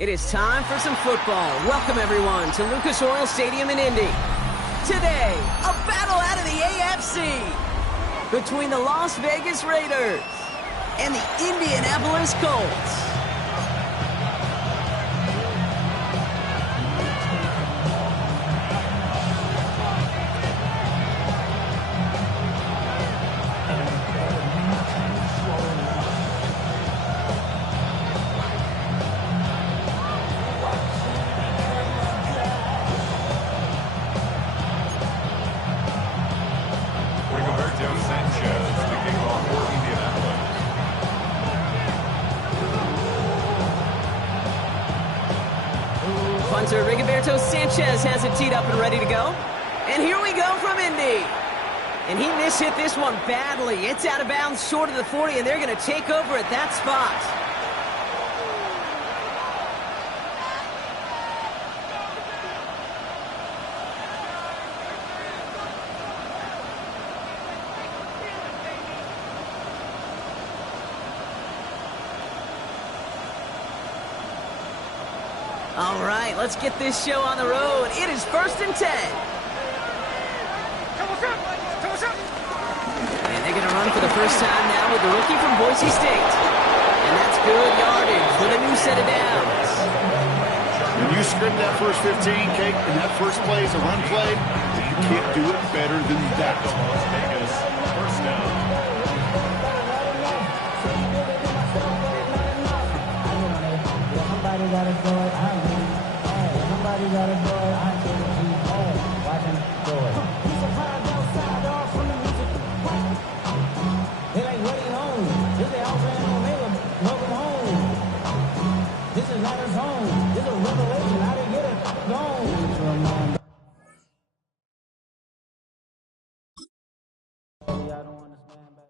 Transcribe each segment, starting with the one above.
It is time for some football. Welcome, everyone, to Lucas Oil Stadium in Indy. Today, a battle out of the AFC between the Las Vegas Raiders and the Indianapolis Colts. Punter Rigoberto Sanchez has it teed up and ready to go. And here we go from Indy. And he mishit this one badly. It's out of bounds short of the 40, and they're going to take over at that spot. All right, let's get this show on the road. It is 1st and 10. And they're going to run for the first time now with the rookie from Boise State. And that's good yardage for the new set of downs. When you script that first 15, Kate, and that first play is a run play, you can't do it better than that. Las Vegas, first down. Somebody got to do it. I mean, somebody got to do it. I think he's watch him do it. He's a vibe outside, all from the music. It ain't what he owns. This is Alfred Omega. Welcome home. This is not his home. This is a revelation. How to get it gone. I don't understand, baby.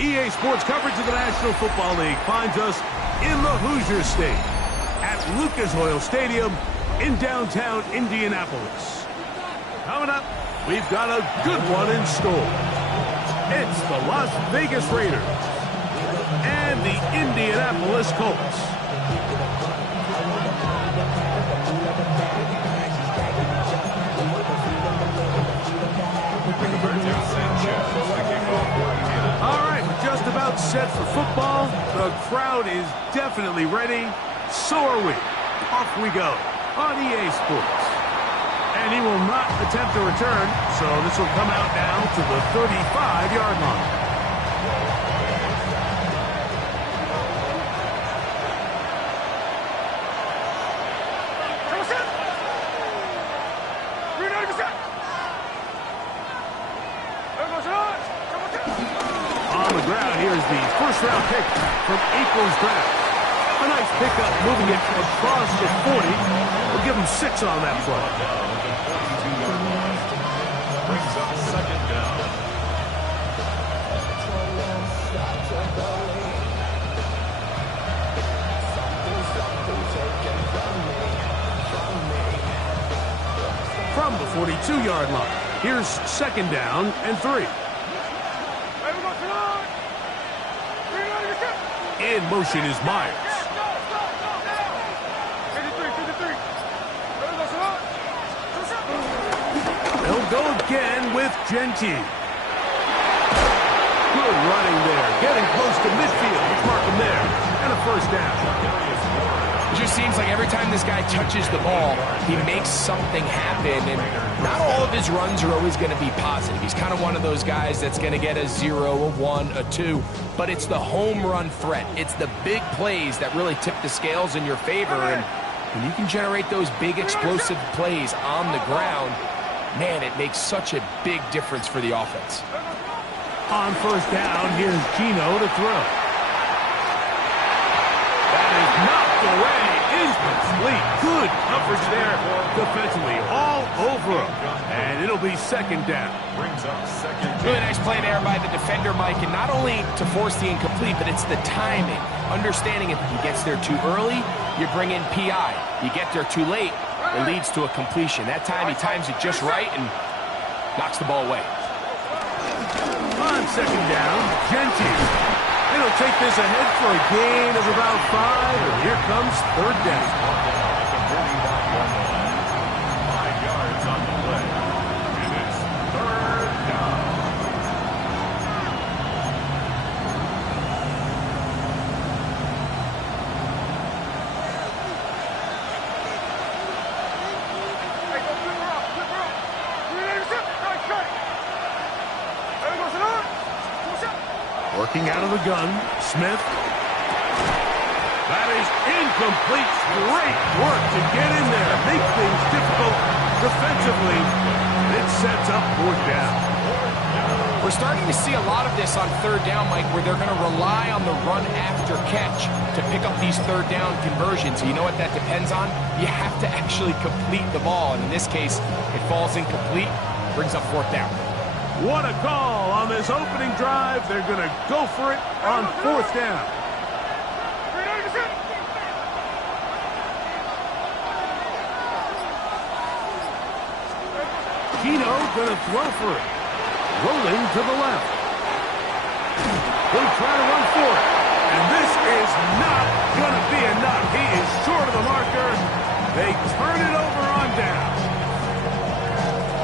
EA Sports coverage of the National Football League finds us in the Hoosier State at Lucas Oil Stadium in downtown Indianapolis. Coming up, we've got a good one in store. It's the Las Vegas Raiders and the Indianapolis Colts. All right, we're just about set for football. The crowd is definitely ready. So are we. Off we go on EA Sports. And he will not attempt a return, so this will come out now to the 35-yard line. On the ground, here's the first-round pick from April's draft. A nice pickup, moving it across the 40. We'll give him 6 on that play. Brings up second down. From the 42-yard line, here's second down and 3. In motion is Myers. They'll go again with Gentile. Good running there. Getting close to midfield. Mark him there. And a first down. It just seems like every time this guy touches the ball, he makes something happen. And not all of his runs are always going to be positive. He's kind of one of those guys that's going to get a 0, a 1, a 2. But it's the home run threat. It's the big plays that really tip the scales in your favor. And when you can generate those big explosive plays on the ground, man, it makes such a big difference for the offense. On first down, here's Gino to throw. That is knocked away. Incomplete. Good coverage there defensively. All over him. And it'll be second down. Brings up second down. Really nice play there by the defender, Mike. And not only to force the incomplete, but it's the timing. Understanding if he gets there too early, you bring in PI. You get there too late, it leads to a completion. That time he times it just right and knocks the ball away. On second down, Gentile. And he'll take this ahead for a gain of about 5, and here comes third down. At the 39-yard line. 5 yards on the play. And it's third down. Working out of the gun, Smith. That is incomplete. Great work to get in there. Make things difficult defensively. It sets up fourth down. We're starting to see a lot of this on third down, Mike, where they're going to rely on the run after catch to pick up these third down conversions. You know what that depends on? You have to actually complete the ball. And in this case, it falls incomplete, brings up fourth down. What a call on this opening drive. They're going to go for it on fourth down. Keno going to throw for it. Rolling to the left. He'll try to run for it. And this is not going to be enough. He is short of the marker. They turn it over on down.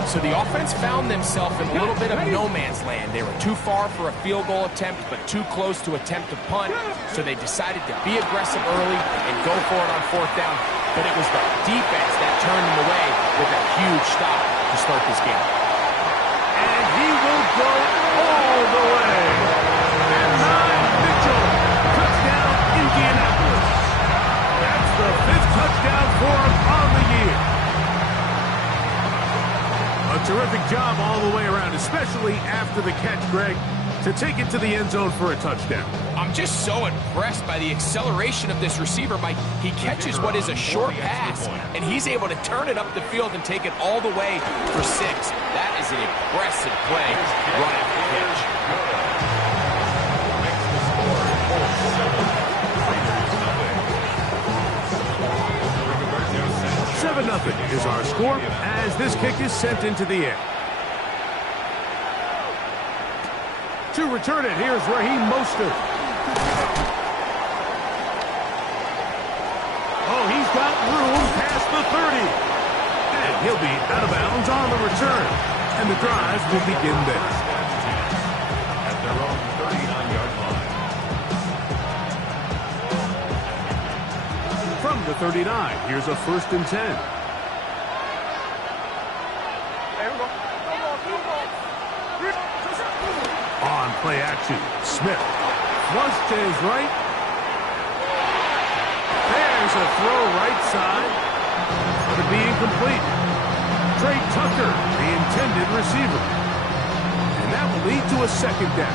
So the offense found themselves in a little bit of no man's land. They were too far for a field goal attempt, but too close to attempt a punt. So they decided to be aggressive early and go for it on fourth down. But it was the defense that turned them away with a huge stop to start this game. And he will go all the way. And Mitchell, touchdown Indianapolis. That's the 5th touchdown for him on the year. A terrific job all the way around, especially after the catch, Greg, to take it to the end zone for a touchdown. I'm just so impressed by the acceleration of this receiver, Mike. He catches what is a short pass, and he's able to turn it up the field and take it all the way for 6. That is an impressive play right after the catch. 7-0 is our score as this kick is sent into the air. To return it, here's Raheem Mostert. Oh, he's got room past the 30. And he'll be out of bounds on the return. And the drive will begin there. At their own 39-yard line. From the 39, here's a 1st and 10. On play action, Smith. Flush to his right. There's a throw right side. Going to be incomplete. Trey Tucker, the intended receiver. And that will lead to a 2nd down.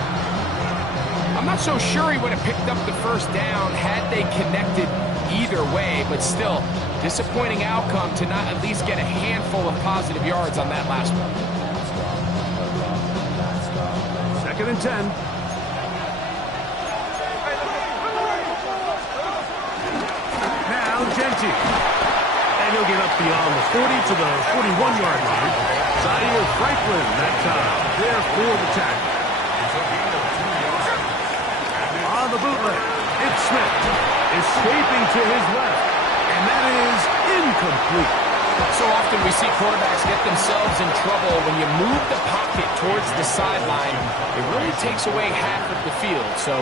I'm not so sure he would have picked up the 1st down had they connected either way, but still, disappointing outcome to not at least get a handful of positive yards on that last one. 2nd and 10. Now Genty. And he'll get up beyond the 40 to the 41-yard line. Zaire Franklin that time. There for the tackle. On the bootleg, it's Smith. Escaping to his left. And that is incomplete. So often we see quarterbacks get themselves in trouble when you move the pocket towards the sideline. It really takes away half of the field. So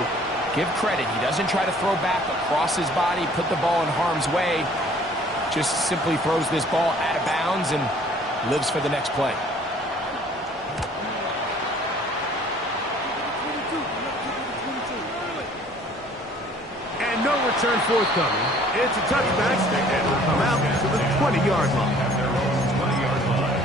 give credit. He doesn't try to throw back across his body, put the ball in harm's way. Just simply throws this ball out of bounds and lives for the next play. And no return forthcoming. It's a touchback, and will come out to the 20-yard line. At their own 20-yard line.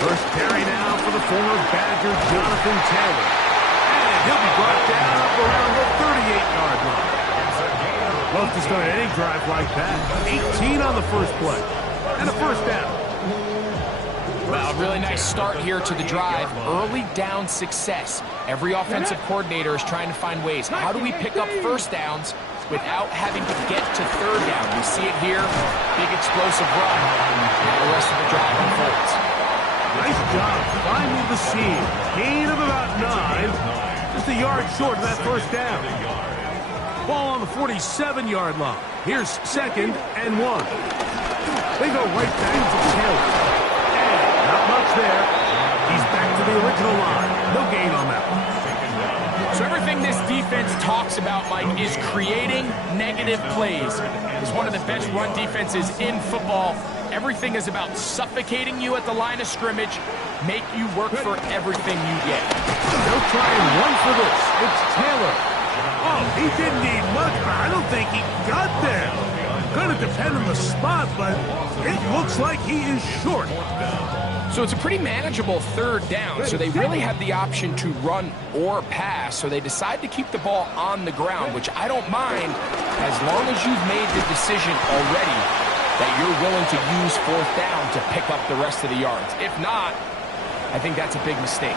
First carry now for the former Badger Jonathan Taylor. And he'll be brought down up around the 38-yard line. Love to start any drive like that. 18 on the first play. And a 1st down. Well, a really nice start here to the drive. Early down success. Every offensive coordinator is trying to find ways. How do we pick up 1st downs without having to get to third down. We see it here, big explosive run. Now the rest of the drive unfolds. Nice job finding the seam. Gain of about 9. Just a yard short of that first down. Ball on the 47-yard line. Here's 2nd and 1. They go right back to Taylor. And not much there. He's back to the original line. No gain on that one. So everything this defense talks about, Mike, is creating negative plays. It's one of the best run defenses in football. Everything is about suffocating you at the line of scrimmage, make you work for everything you get. They'll try and run for this. It's Taylor. Oh, he didn't need much, but I don't think he got there. Gonna depend on the spot, but it looks like he is short. So it's a pretty manageable third down, so they really have the option to run or pass, so they decide to keep the ball on the ground, which I don't mind as long as you've made the decision already that you're willing to use 4th down to pick up the rest of the yards. If not, I think that's a big mistake.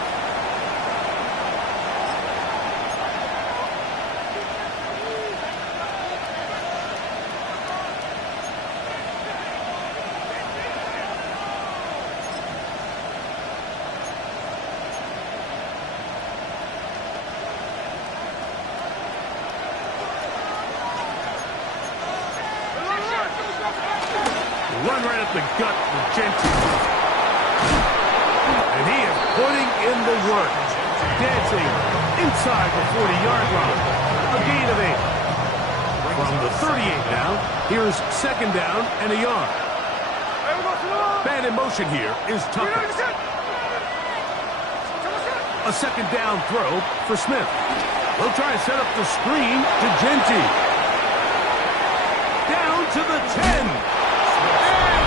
Run right up the gut with Genty. And he is putting in the work. Dancing inside the 40-yard line. A gain of 8. From the 38 now, here's 2nd down and a yard. Man in motion here is Tucker. A 2nd down throw for Smith. They'll try to set up the screen to Genty. Down to the 10.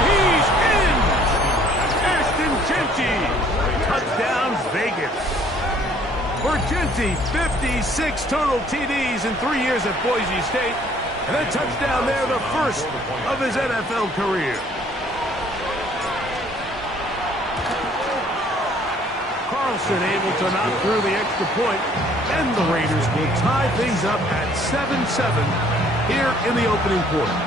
He's in! Ashton Genty! Touchdown, Vegas. For Genty, 56 total TDs in 3 years at Boise State. And a touchdown there, the first of his NFL career. Carlson able to knock through the extra point. And the Raiders will tie things up at 7-7 here in the opening quarter.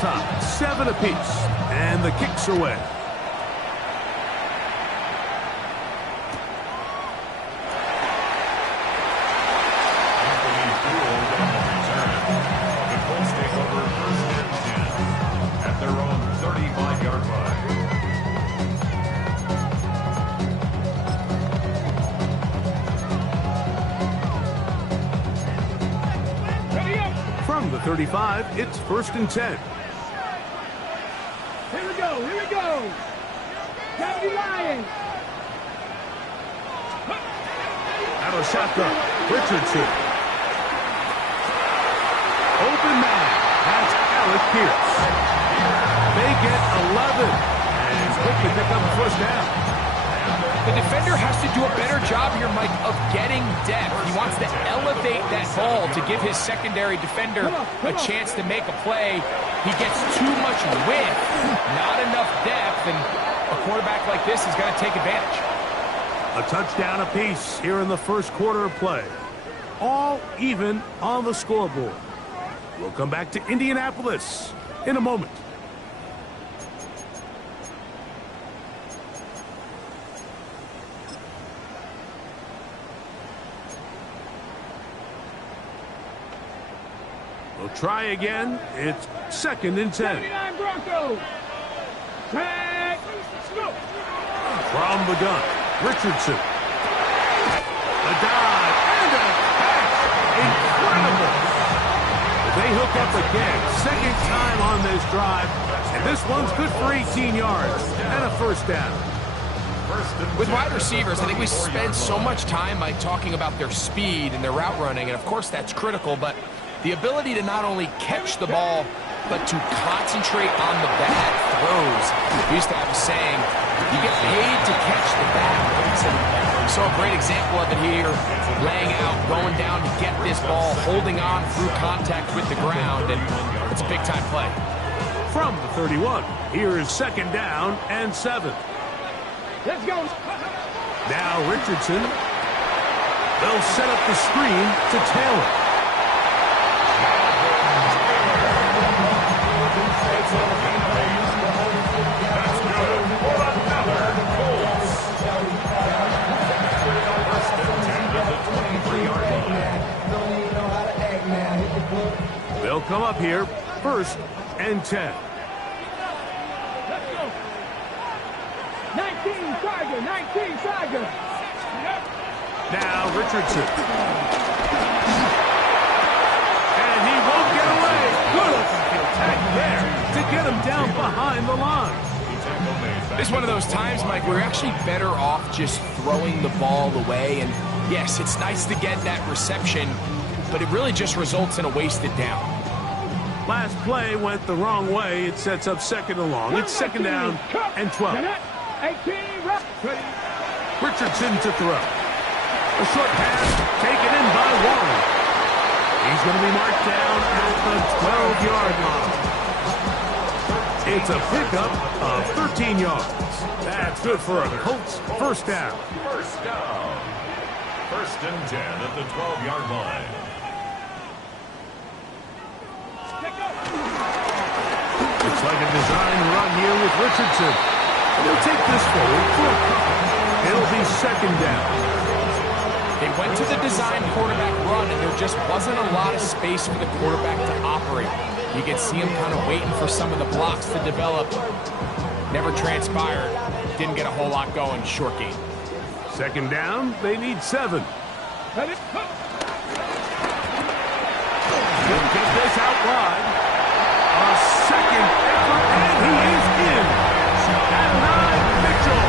Top, 7 apiece, and the kick's away. The Colts take over 1st and 10 at their own 35-yard line. From the 35, it's 1st and 10. Here we go. County Lions. Out of shotgun, Richardson. Open man, that's Alec Pierce. They get 11, and quickly pick up the 1st down. The defender has to do a better job here, Mike, of getting depth. He wants to elevate that ball to give his secondary defender a chance to make a play. He gets too much width, not enough depth, and a quarterback like this is going to take advantage. A touchdown apiece here in the 1st quarter of play. All even on the scoreboard. We'll come back to Indianapolis in a moment. We'll try again. It's 2nd and 10. 79 Broncos. Tag. From the gun, Richardson. A dive and a catch. Incredible. They hook up again. 2nd time on this drive. And this one's good for 18 yards and a 1st down. With wide receivers, I think we spend so much time, Mike, talking about their speed and their route running, and of course that's critical, but the ability to not only catch the ball, but to concentrate on the bad throws. We used to have a saying, you get paid to catch the bad ones. And so a great example of it here, laying out, going down to get this ball, holding on through contact with the ground, and it's a big-time play. from the 31. Here is 2nd down and 7. Let's go. Now Richardson. They'll set up the screen to Taylor. That's good for another Colts. First and 10 at the 23-yard line. They'll come up here, 1st and 10. Let's go. 19 Tiger, 19 Tiger. Now Richardson. And he won't get away. Good open field tack there to get him down behind the line. It's one of those times, Mike, where you're actually better off just throwing the ball away. And yes, it's nice to get that reception, but it really just results in a wasted down. Last play went the wrong way. It sets up 2nd and long. It's 2nd down and 12. 18, Richardson to throw. A short pass taken in by Warren. He's going to be marked down at the 12-yard line. It's a pickup of 13 yards. That's good for a Colts 1st down. First down. 1st and 10 at the 12-yard line. Looks like a design run here with Richardson. They'll take this forward for a couple. It'll be 2nd down. They went to the design quarterback run, and there just wasn't a lot of space for the quarterback to operate. You could see him kind of waiting for some of the blocks to develop. Never transpired. Didn't get a whole lot going. Short game. 2nd down, they need 7. He'll get this out wide. A 2nd effort, and he is in. At 9, Mitchell.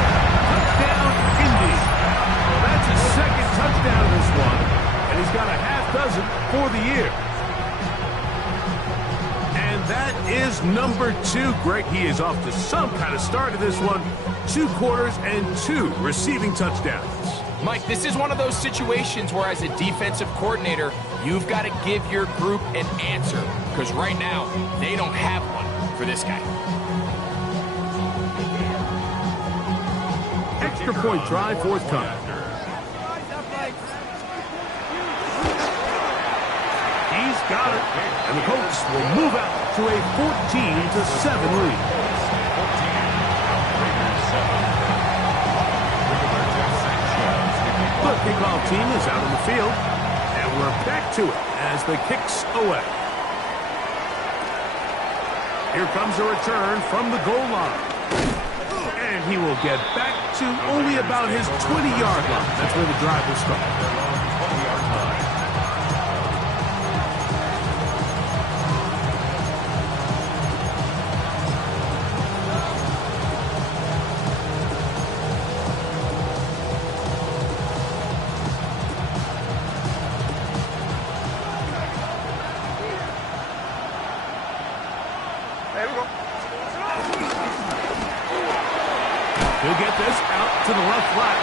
Touchdown, Indy. Well, that's his 2nd touchdown in this one, and he's got a half dozen for the year. And that is number 2. Greg, he is off to some kind of start of this one. 2 quarters and 2 receiving touchdowns. Mike, this is one of those situations where as a defensive coordinator, you've got to give your group an answer, because right now, they don't have one for this guy. Extra point try forthcoming. He's got it, and the Colts will move out to a 14-7 lead. The kickoff team is out on the field, and we're back to it as the kick's away. Here comes a return from the goal line. And he will get back to only about his 20-yard line. That's where the drive will start. He'll get this out to the left flat.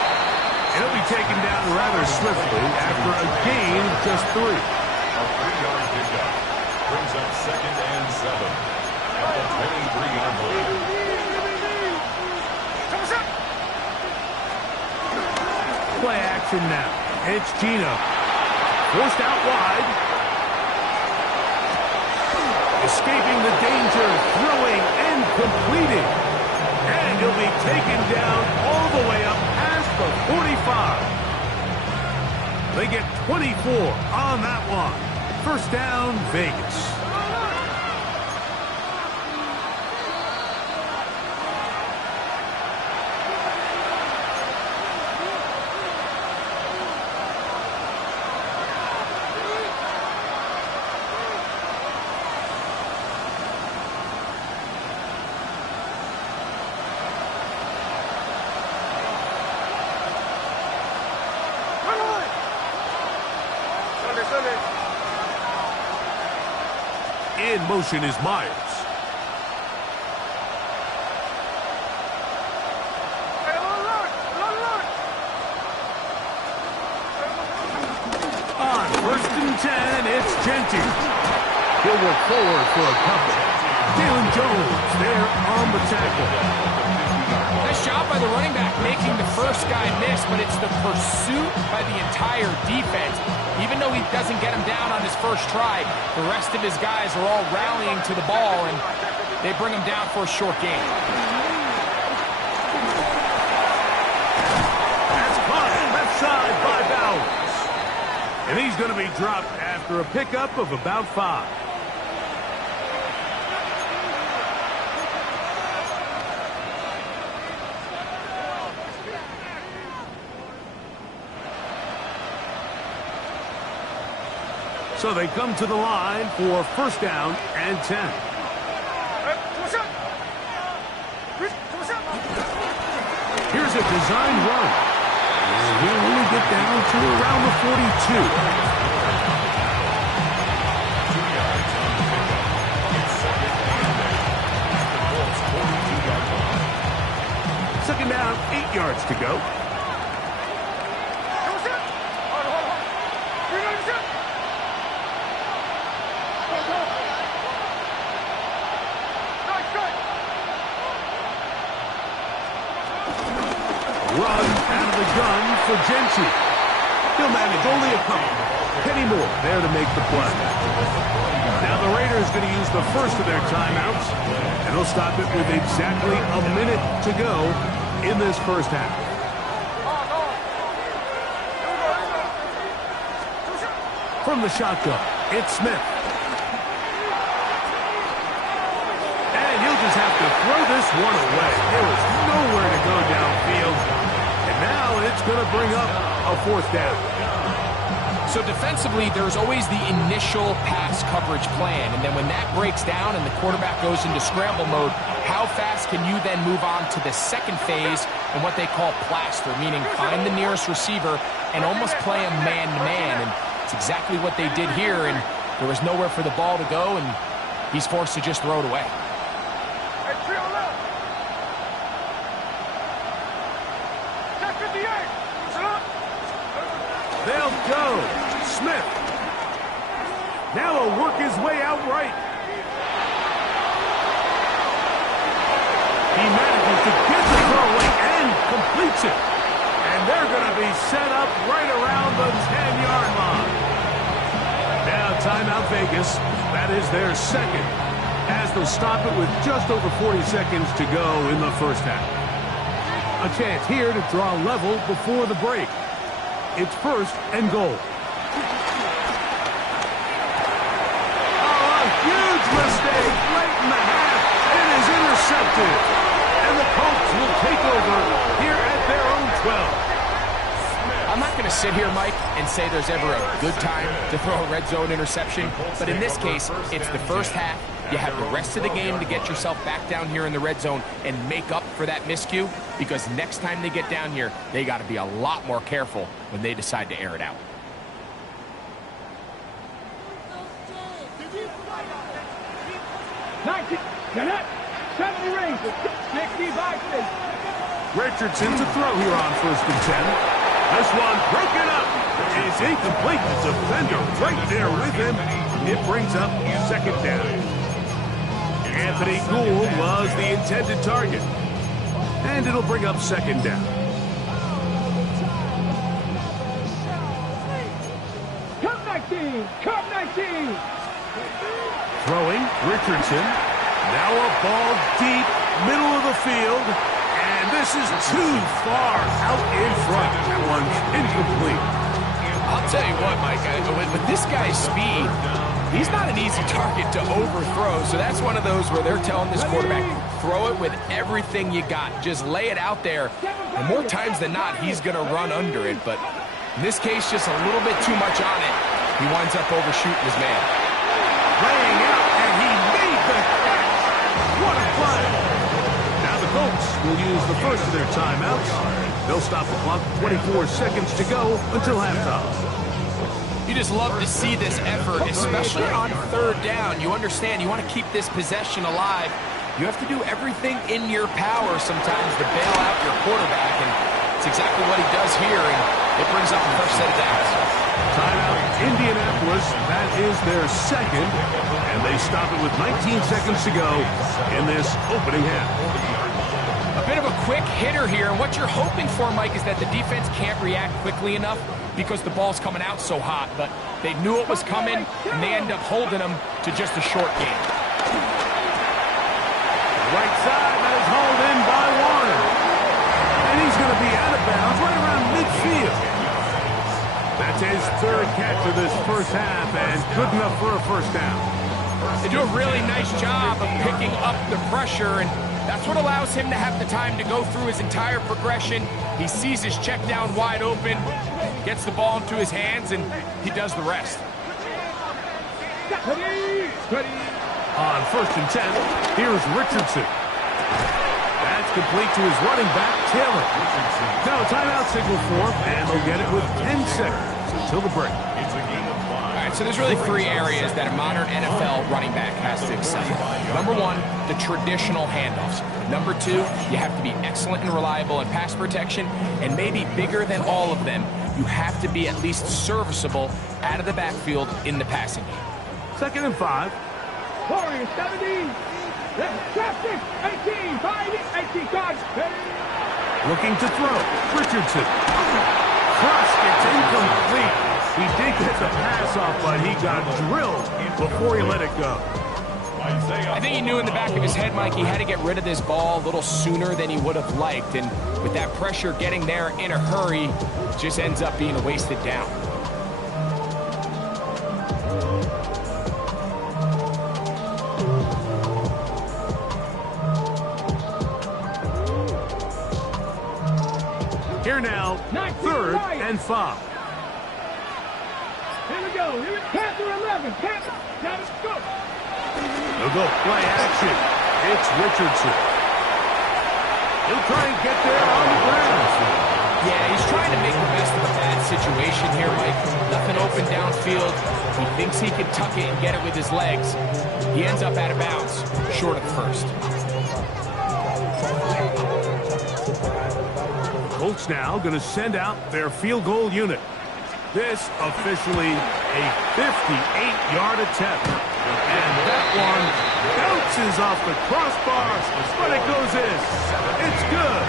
It'll be taken down rather swiftly after a gain of just 3. A 3-yard pickup brings up 2nd and 7 at the 23-yard line. Play action now. It's Gino. Forced out wide. Escaping the danger, throwing and completing. And he'll be taken down all the way up past the 45. They get 24 on that one. 1st down, Vegas. In motion is Myers. On 1st and 10, it's Genty. He'll work forward for a couple. Jalen Jones there on the tackle. Nice job by the running back making the first guy miss, but it's the pursuit by the entire defense. Even though he doesn't get him down on his first try, the rest of his guys are all rallying to the ball, and they bring him down for a short gain. That's caught left side by Bowers. And he's going to be dropped after a pickup of about 5. So they come to the line for first down and 10. Here's a design run. And he'll only get down to around the 42. Second down, 8 yards to go. Run out of the gun for Gentry. He'll manage only a couple. Kenny Moore there to make the play. Now the Raiders going to use the first of their timeouts, and they'll stop it with exactly a minute to go in this first half. From the shotgun, it's Smith. And he'll just have to throw this one away. There was nowhere to go downfield. And now it's going to bring up a fourth down. So defensively, there's always the initial pass coverage plan. And then when that breaks down and the quarterback goes into scramble mode, how fast can you then move on to the second phase and what they call plaster, meaning find the nearest receiver and almost play a man-to-man. And it's exactly what they did here. And there was nowhere for the ball to go, and he's forced to just throw it away. They'll go. Smith. Now he'll work his way out right. He manages to get the throw away and completes it. And they're going to be set up right around the 10-yard line. Now timeout Vegas. That is their second, as they'll stop it with just over 40 seconds to go in the first half. A chance here to draw level before the break. It's first and goal. Oh, a huge mistake late in the half. It is intercepted. And the Colts will take over here at their own 12. I'm not going to sit here, Mike, and say there's ever a good time to throw a red zone interception. But in this case, it's the first half. You have the rest of the game to get yourself back down here in the red zone and make up for that miscue, because next time they get down here, they got to be a lot more careful when they decide to air it out. Richardson to throw here on first and 10. This one broken up. It's incomplete. The defender right there with him. It brings up second down. Anthony Gould was the intended target. And it'll bring up second down. Come 19! Come 19! Throwing, Richardson. Now a ball deep, middle of the field. And this is too far out in front. That one's incomplete. I'll tell you what, Mike, with this guy's speed, he's not an easy target to overthrow. So that's one of those where they're telling this quarterback, throw it with everything you got. Just lay it out there. And more times than not, he's going to run under it. But in this case, just a little bit too much on it. He winds up overshooting his man. Laying out, and he made the catch. What a play. Now the Colts will use the first of their timeouts. They'll stop the clock, 24 seconds to go until halftime. You just love to see this effort, especially on third down. You understand, you want to keep this possession alive. You have to do everything in your power sometimes to bail out your quarterback, and it's That's exactly what he does here, and it brings up the first set of downs. Timeout, Indianapolis. That is their second, and they stop it with 19 seconds to go in this opening half. A bit of a quick hitter here, and what you're hoping for, Mike, is that the defense can't react quickly enough because the ball's coming out so hot, but they knew it was coming, and they end up holding them to just a short game. Right side, that is hauled in by Warner. And he's going to be out of bounds right around midfield. That's his third catch of this first half, and good enough for a first down. They do a really nice job of picking up the pressure, and that's what allows him to have the time to go through his entire progression. He sees his check down wide open, gets the ball into his hands, and he does the rest. On 1st and 10, here's Richardson. That's complete to his running back, Taylor. Now a timeout signal for him, and they'll get it with 10 seconds until the break. All right, so there's really three areas that a modern NFL running back has to excel. Number one, the traditional handoffs. Number two, you have to be excellent and reliable in pass protection, and maybe bigger than all of them, you have to be at least serviceable out of the backfield in the passing game. 2nd and 5. Warriors 17. Traffic 18. 18 cards. Looking to throw. Richardson. Cross gets incomplete. He did get the pass off, but he got drilled before he let it go. I think he knew in the back of his head, Mike, he had to get rid of this ball a little sooner than he would have liked. And with that pressure getting there in a hurry, it just ends up being a wasted down. Here now, 3rd and 5. Here we go. Panther 11. Panther. Now let's go. They'll go play action. It's Richardson. He'll try and get there on the ground. Yeah, he's trying to make the best of a bad situation here, Mike. Nothing open downfield. He thinks he can tuck it and get it with his legs. He ends up out of bounds, short of the first. Colts now going to send out their field goal unit. This officially a 58-yard attempt. And that one bounces off the crossbar, but it goes in. It's good.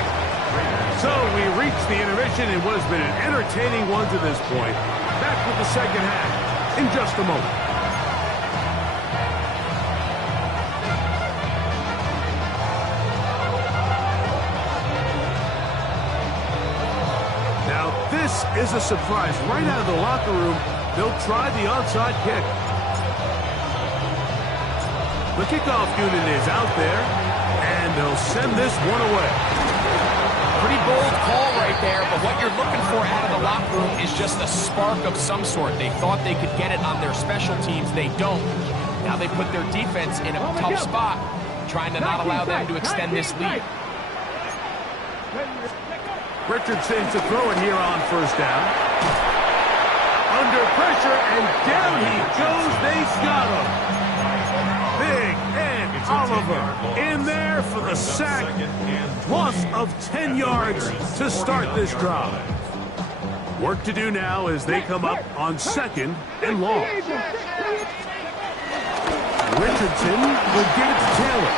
So we reach the intermission in what has been an entertaining one to this point. Back with the second half in just a moment. Now, this is a surprise. Right out of the locker room, they'll try the onside kick. The kickoff unit is out there, and they'll send this one away. Pretty bold call right there, but what you're looking for out of the locker room is just a spark of some sort. They thought they could get it on their special teams. They don't. Now they put their defense in a tough spot, trying to not allow them to extend this lead. Richardson to throw it here on 1st down. Under pressure, and down he goes. They got him. Big Ed Oliver in there for the sack. Loss of 10 yards to start this drive. Work to do now as they come up on 2nd and long. Richardson will give it to Taylor.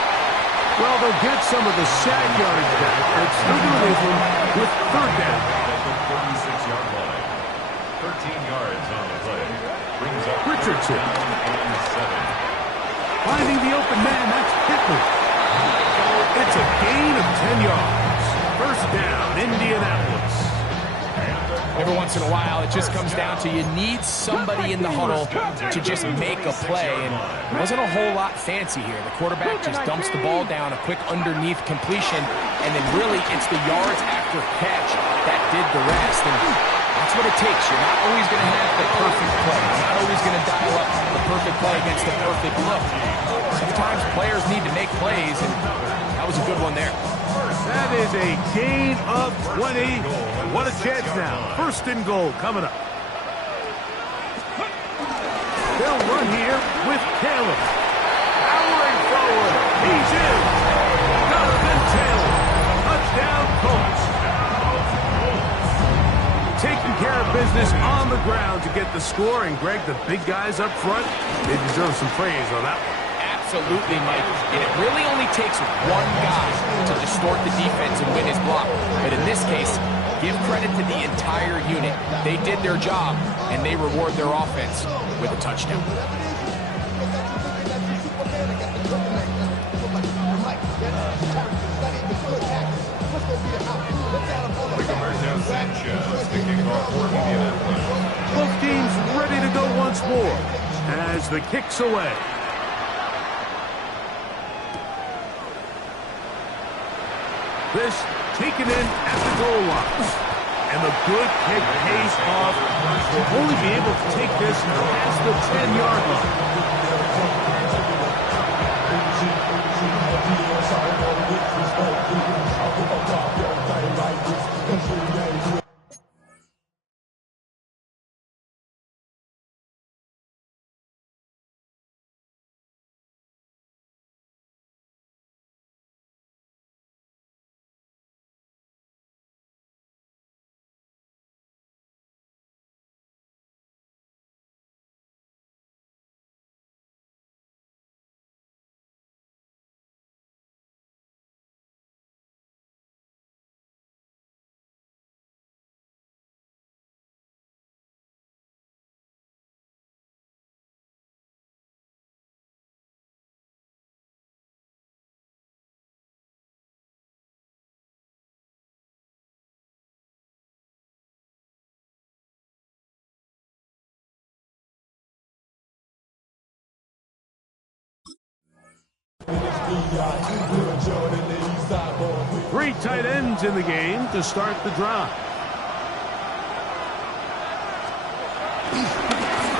Well, they'll get some of the sack yardage back. It's still going to leave them with 3rd down. 36-yard line. 13 yards on the play. Brings up Richardson. 7. Finding the open man, that's Pittman. It's a gain of 10 yards. 1st down, Indianapolis. Every once in a while, it just comes down to you need somebody in the huddle to just make a play, and it wasn't a whole lot fancy here. The quarterback just dumps the ball down, a quick underneath completion, and then really it's the yards after catch that did the rest. And that's what it takes. You're not always going to have the perfect play. You're not always going to dial up the perfect play against the perfect look. Sometimes players need to make plays, and that was a good one there. That is a gain of 20. What a chance now. 1st and goal coming up. They'll run here with Caleb. Powering forward. He's in. Jonathan Taylor. Touchdown, Colts. to get the score, and Greg, the big guys up front, they deserve some praise on that one. Absolutely, Mike. And it really only takes one guy to distort the defense and win his block. But in this case, give credit to the entire unit. They did their job, and they reward their offense with a touchdown. Both teams ready to go once more as the kick's away. This taken in at the goal line. And the good kick pays off. We'll only be able to take this past the 10-yard line. Three tight ends in the game to start the drive.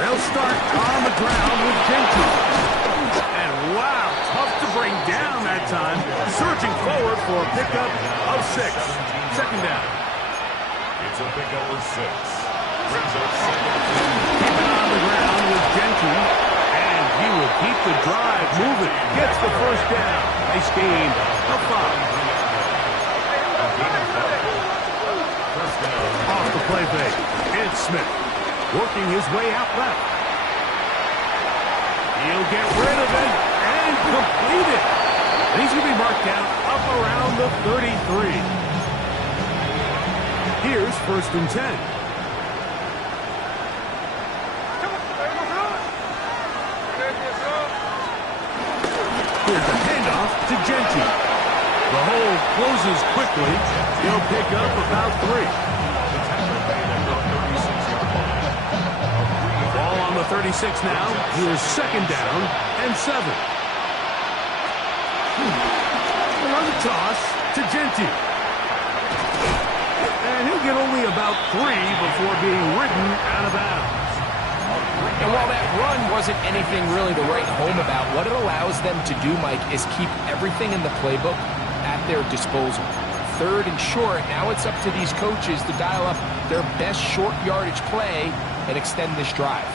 They'll start on the ground with Gentry. And wow, tough to bring down that time. Surging forward for a pickup of 6. Second down. It's a pickup of 6. Brings up second. Keep it on the ground with Gentry. And he will keep the drive moving. Gets the first down. Nice gain of 5. Off the play fake. It's Smith working his way out left. He'll get rid of it and complete it. And he's going to be marked down up around the 33. Here's 1st and 10. Here's the handoff to Gentry. The hole closes quickly. He'll pick up about 3. Ball on the 36 now. Here's 2nd down and 7. Another toss to Gentry. And he'll get only about 3 before being ridden out of bounds. And while that run wasn't anything really to write home about, what it allows them to do, Mike, is keep everything in the playbook at their disposal. 3rd and short, now it's up to these coaches to dial up their best short yardage play and extend this drive.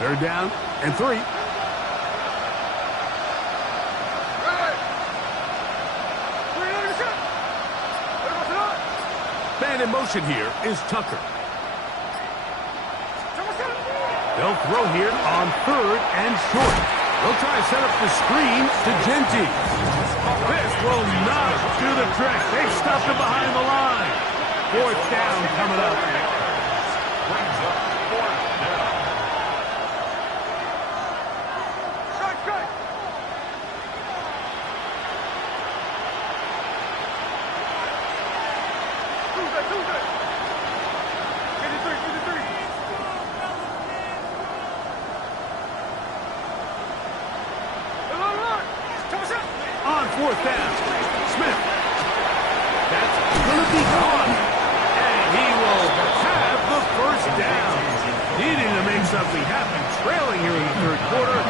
Third down and 3. Man in motion here is Tucker. They'll throw here on 3rd and short. They'll try to set up the screen to Gentry. This will not do the trick. They've stopped him behind the line. 4th down coming up. Brings up 4th down. On 4th down, Smith. That's going to be gone. And he will have the 1st down. Needing to make something happen, trailing here in the 3rd quarter.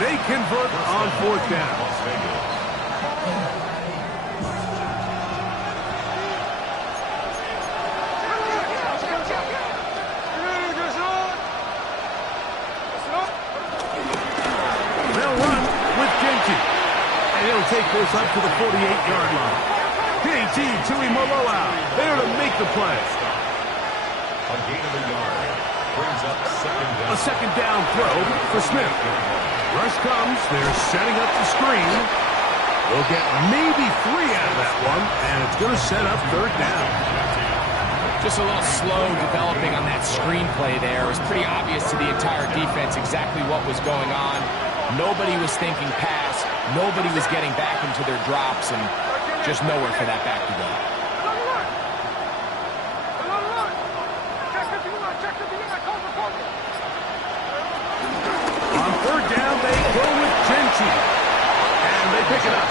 They convert on 4th down. They'll run with Gentry. And he'll take this up to the 48-yard line. JT Tuimoloau there to make the play. A gain of a yard. Brings up second down. A second down throw for Smith. Rush comes. They're setting up the screen. They'll get maybe 3 out of that one, and it's going to set up third down. Just a little slow developing on that screenplay there. It was pretty obvious to the entire defense exactly what was going on. Nobody was thinking pass. Nobody was getting back into their drops, and just nowhere for that back to go. On third down, they go with Gentry. And they pick it up.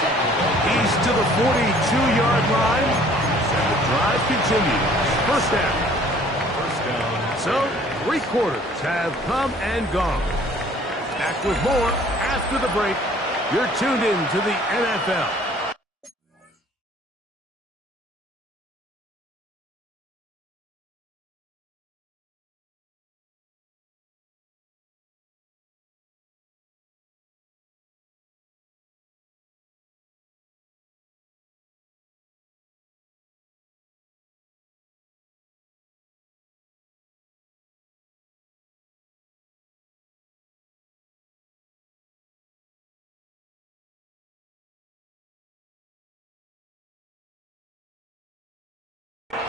He's to the 42-yard line. And the drive continues. First down. So, 3 quarters have come and gone. Back with more after the break. You're tuned in to the NFL.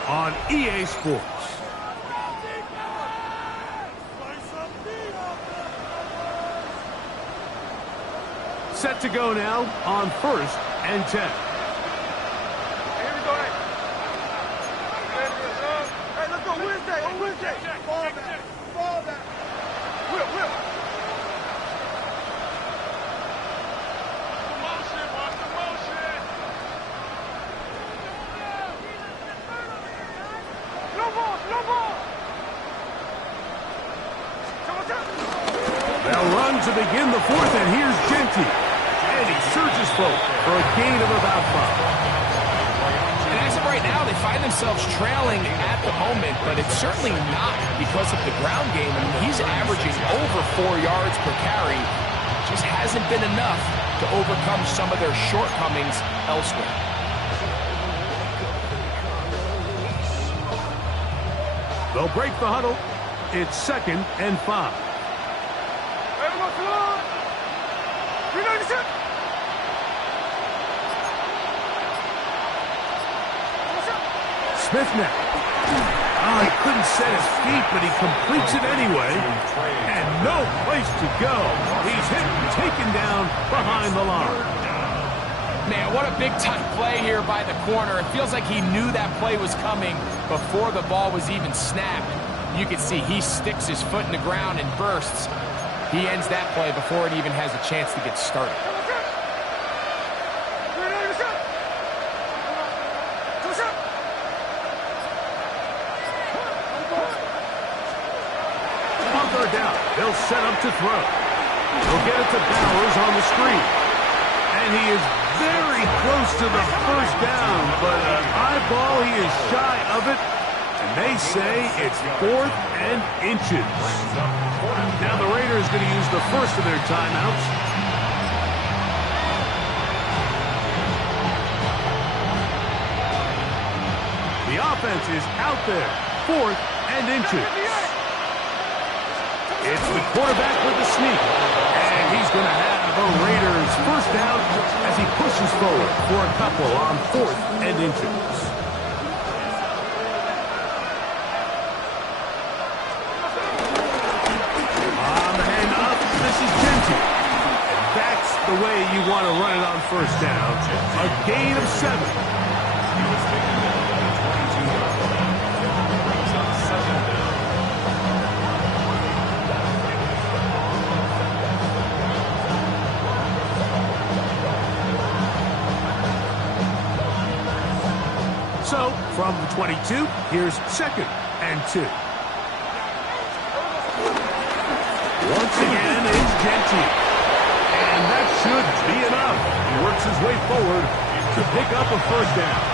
On EA Sports. Set to go now on 1st and 10. Here we go. Hey, let's go Wednesday. On Wednesday. Ball back. Ball back. Whip. Watch the motion. No ball. They'll run to begin the 4th, and here's Gentry. And he surges forward for a gain of about 5. And as of right now, they find themselves trailing at the moment, but it's certainly not because of the ground game. I mean, he's averaging over 4 yards per carry. Just hasn't been enough to overcome some of their shortcomings elsewhere. They'll break the huddle. It's 2nd and 5. Smith now. Oh, he couldn't set his feet, but he completes it anyway. And no place to go. He's hit and taken down behind the line. Man, what a big-time play here by the corner. It feels like he knew that play was coming before the ball was even snapped. You can see he sticks his foot in the ground and bursts. He ends that play before it even has a chance to get started. On third down, they'll set up to throw. They'll get it to Bowers on the screen. And he is very close to the first down, but an eyeball, he is shy of it. And they say it's 4th and inches. Now the Raiders going to use the first of their timeouts. The offense is out there. 4th and inches. It's the quarterback with the sneak. And he's going to have the Raiders first down as he pushes forward for a couple on 4th and inches. On the handoff, this is Gentry. And that's the way you want to run it on first down. A gain of 7. He was taken down at the 22-yard line. Brings up 2nd down. So, from the 22, here's 2nd and 2. Once again, it's Gentry. And that should be enough. He works his way forward to pick up a first down.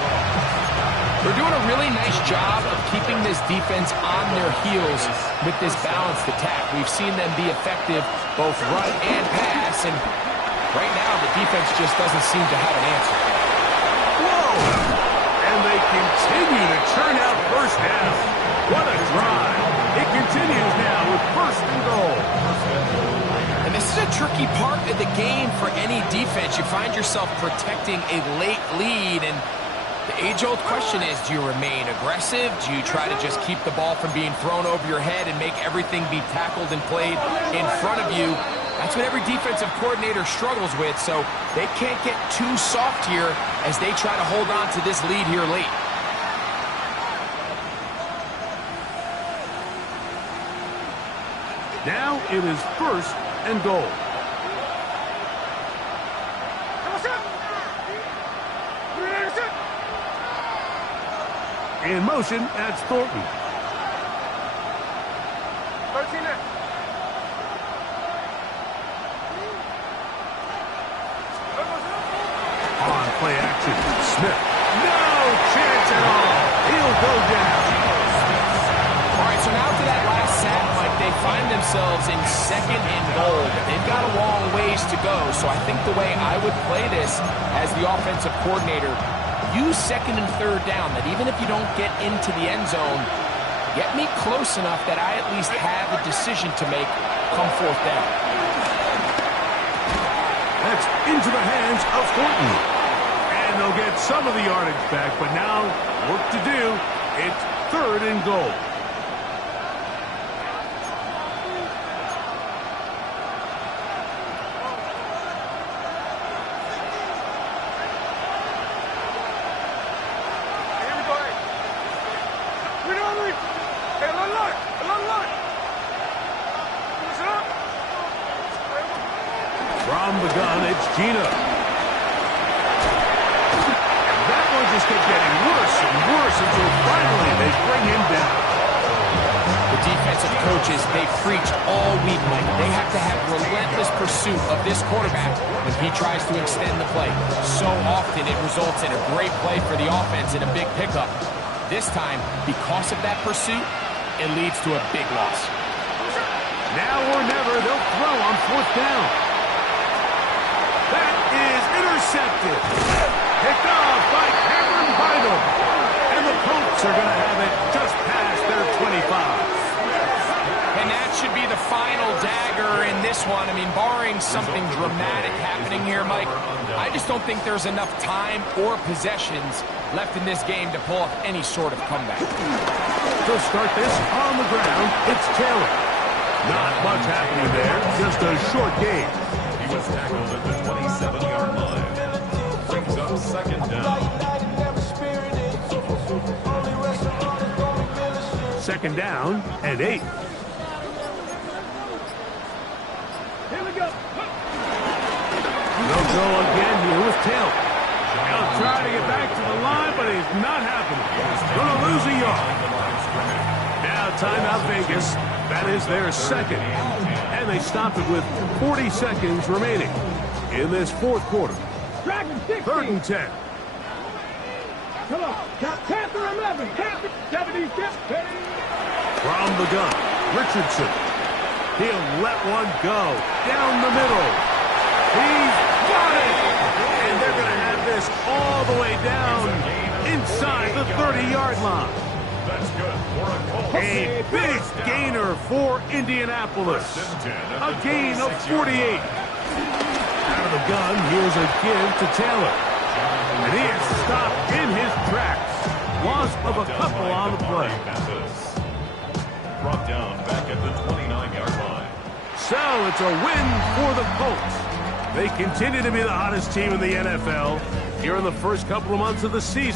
They're doing a really nice job of keeping this defense on their heels with this balanced attack. We've seen them be effective both run and pass, and right now the defense just doesn't seem to have an answer. Whoa! continue to churn out first down. What a drive. It continues now with first and goal. And this is a tricky part of the game for any defense. You find yourself protecting a late lead, and the age-old question is, do you remain aggressive? Do you try to just keep the ball from being thrown over your head and make everything be tackled and played in front of you? That's what every defensive coordinator struggles with, so they can't get too soft here as they try to hold on to this lead here late. Now it is first and goal. In motion, that's Thornton. 13 there. On play action, Smith. No chance at all. He'll go down. All right, so now to that last sack, Mike, they find themselves in second and goal. They've got a long ways to go, so I think the way I would play this as the offensive coordinator, use second and third down, that even if you don't get into the end zone, get me close enough that I at least have a decision to make come fourth down. That's into the hands of Thornton. And they'll get some of the yardage back, but now work to do. It's third and goal. From the gun, it's Gina. That one just kept getting worse and worse until finally they bring him down. The defensive coaches, they preach all week, Mike. They have to have relentless pursuit of this quarterback when he tries to extend the play. So often it results in a great play for the offense and a big pickup. This time, because of that pursuit, it leads to a big loss. Now or never, they'll throw on fourth down. That is intercepted. Picked off by Cameron Bynum. And the Colts are going to have it just past their 25. And that should be the final dagger in this one. I mean, barring something dramatic happening here, Mike, I just don't think there's enough time or possessions left in this game to pull off any sort of comeback. To start this on the ground, it's Taylor. Not much happening there, just a short game. He was tackled at the 27-yard line. Brings up second down. Second down and 8. Here we go. They'll go again here with Taylor. He'll try to get back to the line, but it's not happening. Going to lose a yard. Now timeout Vegas. That is their second. And they stop it with 40 seconds remaining in this fourth quarter. Third and 10. Come on. Panther 11. Panther 76. From the gun, Richardson. He'll let one go down the middle. He's got it. And they're going to have this all the way down inside the 30-yard line. That's good for a Colts. A big gainer for Indianapolis. A gain of 48. Out of the gun, here's a give to Taylor. And he is stopped in his tracks. Loss of a couple on the play. Brought down back at the 29-yard line. So it's a win for the Colts. They continue to be the hottest team in the NFL here in the first couple of months of the season.